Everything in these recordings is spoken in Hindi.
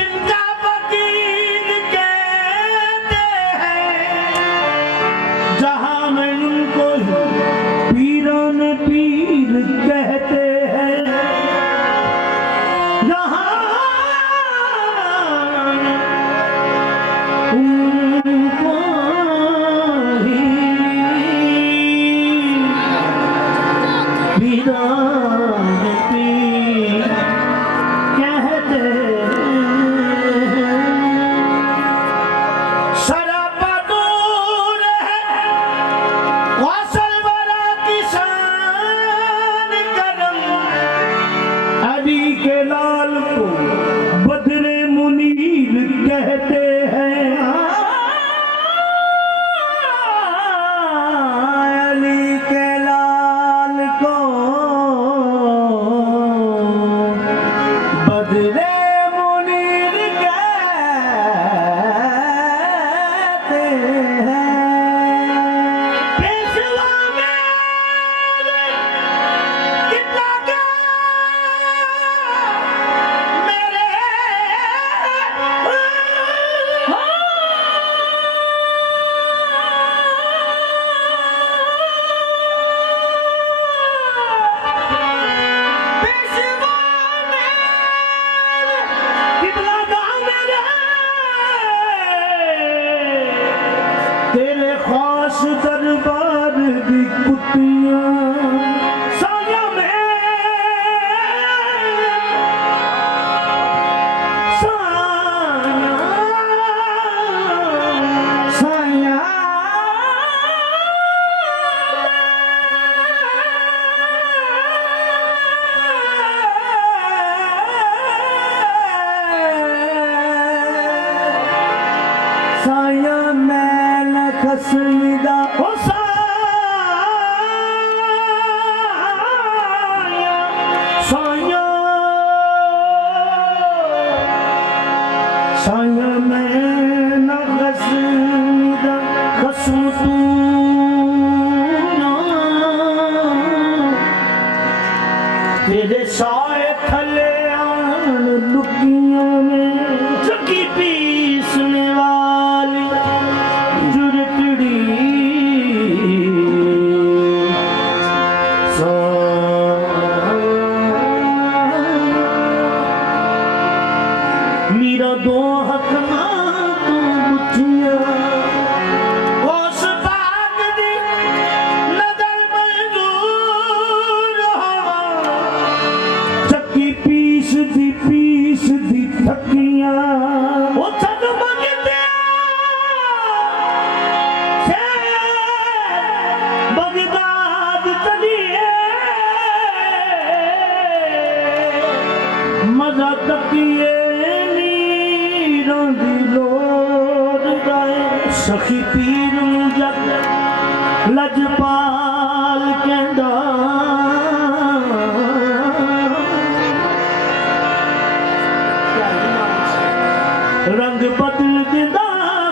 जिनका फकीर कहते हैं, जहां में उनको पीरान पीर कहते हैं, जहां उनको ही पीरान पीर कहते हैं। सरापा दूर है वासल वाला किसान करम, अली के लाल को बदरे मुनीर कहते हैं। अली के लाल को बदरे मुनीर कहते हैं। पेशवा मेरे कितना का मेरे पेशवा मेरे कितना का मेरे तेरे खास दरबार दी कुतियां साया में साया साया मैल खसमीदा ओ साया साया साया मैल खसमीदा खसम तू ना तेरे साए थले आन लुकियों में चकी पीसने वाली जुरटड़ी मेरा दो हक ना तू बुझिया उस बाग दी नजर मंजूर हो, चक्की पीस दी थकियां वो छद मंगते से बगदाद चलिए मजा तकिए नीरों दी लोर गाए सखी पीर मुजब लजपाल कहंदा रंग बदल दिंदा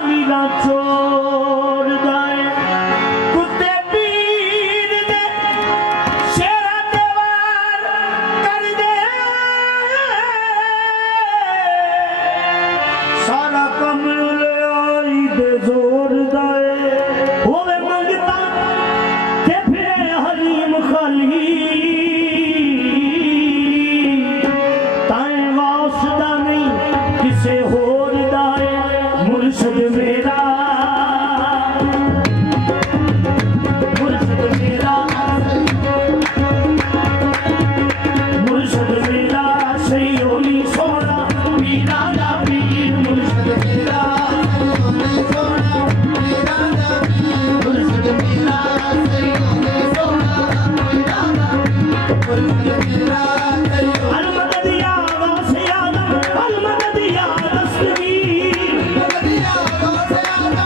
मीरा चोर दाए कुत्ते पीर दे शेरा दे वार कर दे सारा कमल आई दे जोर दाए होवे मंगता के फिरे हरीम खाली ताए वास्ता नहीं किसे होर दाए मुर्शद मेरा मुर्शद मेरा मुर्शद मेरा सही होली सोना पीरा दा पीर मुर्शद मेरा सोना पीरा दा पीर मुर्शद मेरा सही होली सोना पीरा दा मुर्शद मेरा अलमद दिया वास यादम अलमद दिया दस्तगीर अलमद दिया वास यादम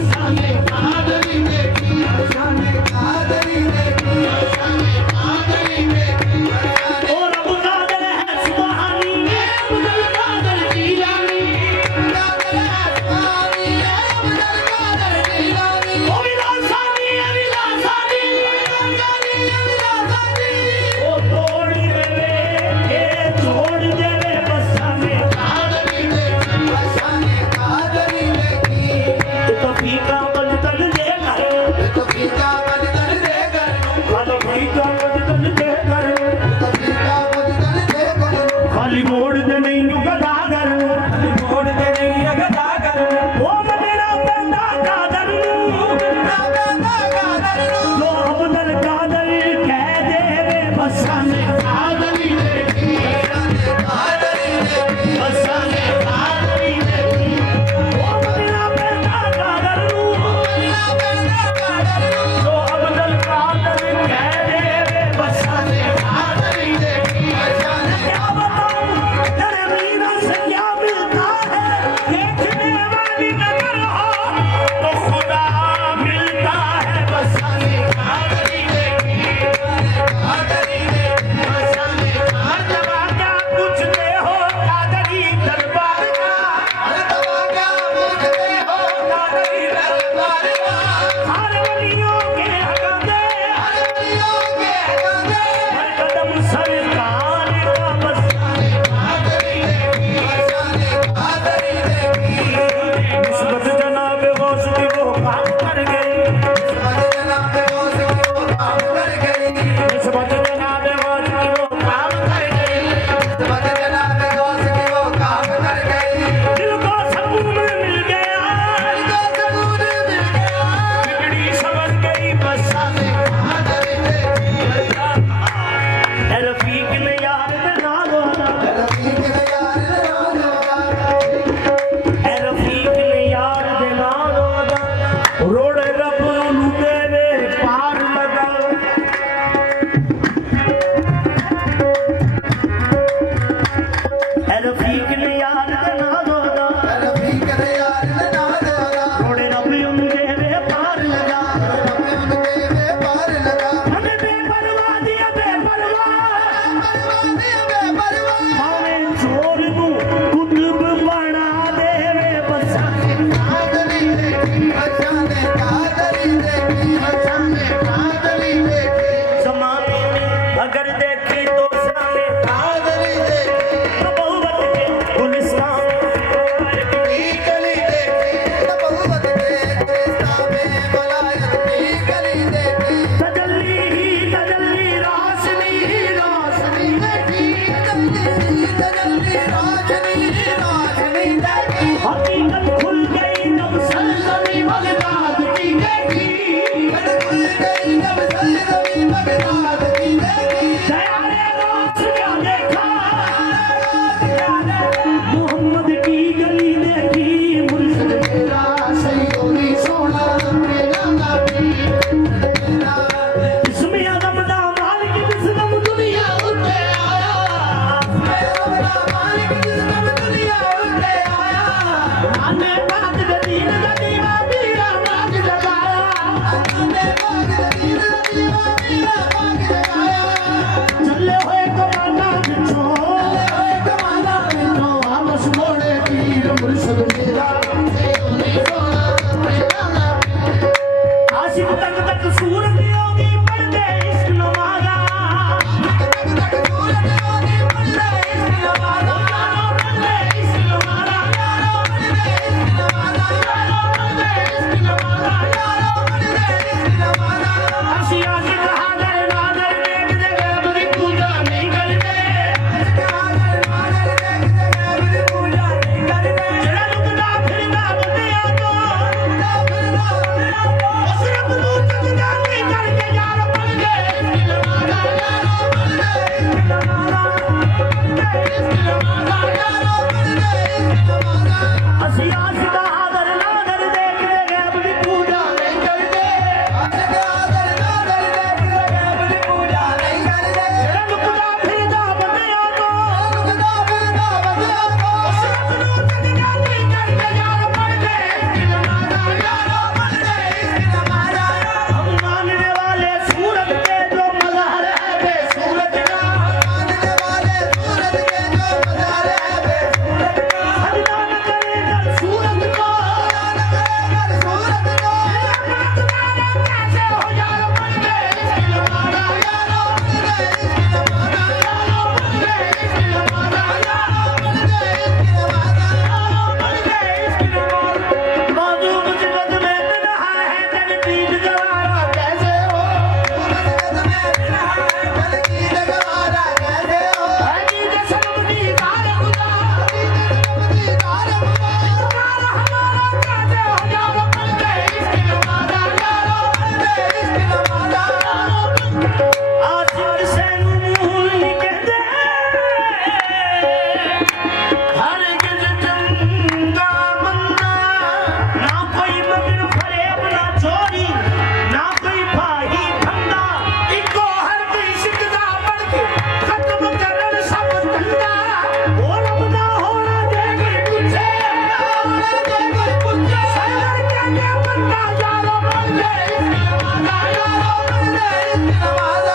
बसाने कादरी देखी बसाने कादरी देखी बसाने कादरी देखी और अब कादर है सुबहानी अब्दुल कादर जीलानी कादर है सुबहानी अब्दुल कादर जीलानी ओ विलासानी विलासानी विलासानी ओ तोड़ देवे ये छोड़ देवे बसाने कादरी देखी बसाने कादरी देखी तो फीका बदल दे कर तो फीका बदल दे कर खाली फीका बदल दे कर तो फीका बदल दे कर खाली मोड़ दे नहीं गदा कर मोड़ दे नहीं गदा कर ओ मेरा बंदा कादर लो अब्दुल कादर कह दे रे बसाने कादरी देखी बसाने कादरी देखी बसाने कादरी देखी ओ मेरा बंदा कादर लो अब्दुल कादर कह दे रे बसाने कादरी देखी बसाने क्या बताऊं तेरे मीरा से क्या मिलता है देखने वाली नजर हो तो खुदा मिलता है बसाने कादरी देखी कादरी देखी बसाने हर दवा क्या पूछते हो कादरी दरबार का हर दवा क्या पूछते हो कादरी दरबार का हर वलियों के हक़दे हर वलियों के हक़दे हर कदम सरकार का बसाने कादरी देखी बसाने कादरी देखी निस्बत जनाब गौस की वो काम कर गई निस्बत जनाब गौस की वो काम कर गई निस्बत जनाब गौस की वो काम कर गई निस्बत जनाब गौस की वो काम कर गई दिल को सुकून मिल गया दिल को सुकून मिल गया बिगड़ी समझ गई बसाने कादरी देखी ए रफीक ने यार दे नाल होना रफीक ने यार दे नाल होना ए रफीक ने यार दे नाल होना रोड़े रब नू तेरे पार लगा ए रफीक ने यार दे नाल होना रफीक ने यार दे नाल होना रोड़े रब नू तेरे पार लगा रब नू तेरे पार लगा हमें बेपरवाह दिया बेपरवाह भावें चोर नू कुतुब बना देवे बसाने कादरी देखी बसाने कादरी देखी बसाने कादरी देखी ज़माने में अगर देखी तो सामने कादरी देखी नबूवत के गुलिस्तान की गली देखी नबूवत के गुलिस्तान में वलायत की गली देखी तजल्ली रोशनी रोशनी देखी तजल्ली रोशनी देखी हकीकत खुल गई जब सल्तनत बगदाद की देखी यारो मिल गए इसके नवाजा यारो मिल गए इसके नवाजा